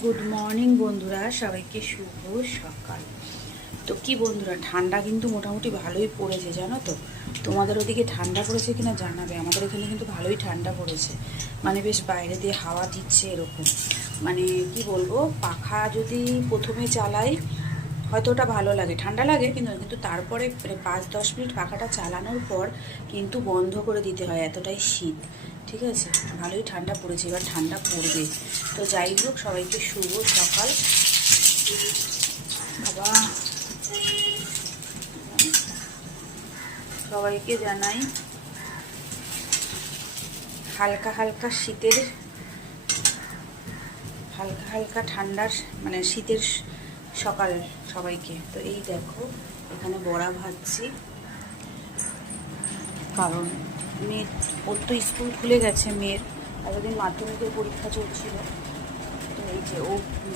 Good morning বন্ধুরা, সবাইকে শুভ সকাল। তো কি বন্ধুরা, ঠান্ডা কিন্তু মোটামুটি ভালোই পড়েছে জানো তো। তোমাদের ওদিকে ঠান্ডা পড়েছে কিনা জানাবে। আমাদের এখানে কিন্তু ভালোই ঠান্ডা পড়েছে, মানে বেশ বাইরে দিয়ে হাওয়া দিচ্ছে এরকম। মানে কি বলবো, পাখা যদি প্রথমে চালাই হয়তো ওটা ভালো লাগে, ঠান্ডা লাগে, কিন্তু কিন্তু তারপরে 5-10 মিনিট পাখাটা চালানোর পর কিন্তু বন্ধ করে দিতে হয়, এতটাই শীত। ঠিক আছে, ভালোই ঠান্ডা পড়েছে, এবার ঠান্ডা পড়বে। তো যাই হোক, সবাইকে শুভ সকাল। বাবা, সবাইকে জানাই হালকা হালকা শীতের, হালকা হালকা ঠান্ডার, মানে শীতের সকাল সবাইকে। তো এই দেখো, এখানে বড়া ভাজছি, কারণ মেয়ের, ওর তো স্কুল খুলে গেছে মেয়ের, এতদিন মাধ্যমিকের পরীক্ষা চলছিল। তো এই যে ও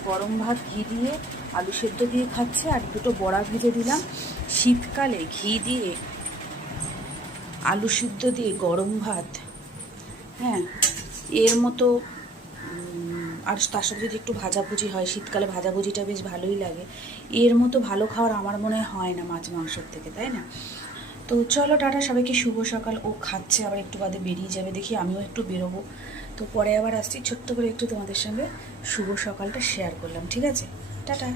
গরম ভাত ঘি দিয়ে আলু সেদ্ধ দিয়ে খাচ্ছে, আর দুটো বড়া ভেজে দিলাম। শীতকালে ঘি দিয়ে আলু সিদ্ধ দিয়ে গরম ভাত, হ্যাঁ, এর মতো। আর তার সাথে যদি একটু ভাজাভুজি হয়, শীতকালে ভাজাভুজিটা বেশ ভালোই লাগে। এর মতো ভালো খাওয়ার আমার মনে হয় না মাছ মাংসর থেকে, তাই না? তো চলো টাটা, সবাইকে শুভ সকাল। ও খাচ্ছে, আবার একটু বাদে বেরিয়ে যাবে, দেখি আমিও একটু বেরোবো। তো পরে আবার আসছি, ছোট্ট করে একটু তোমাদের সঙ্গে শুভ সকালটা শেয়ার করলাম, ঠিক আছে? টাটা।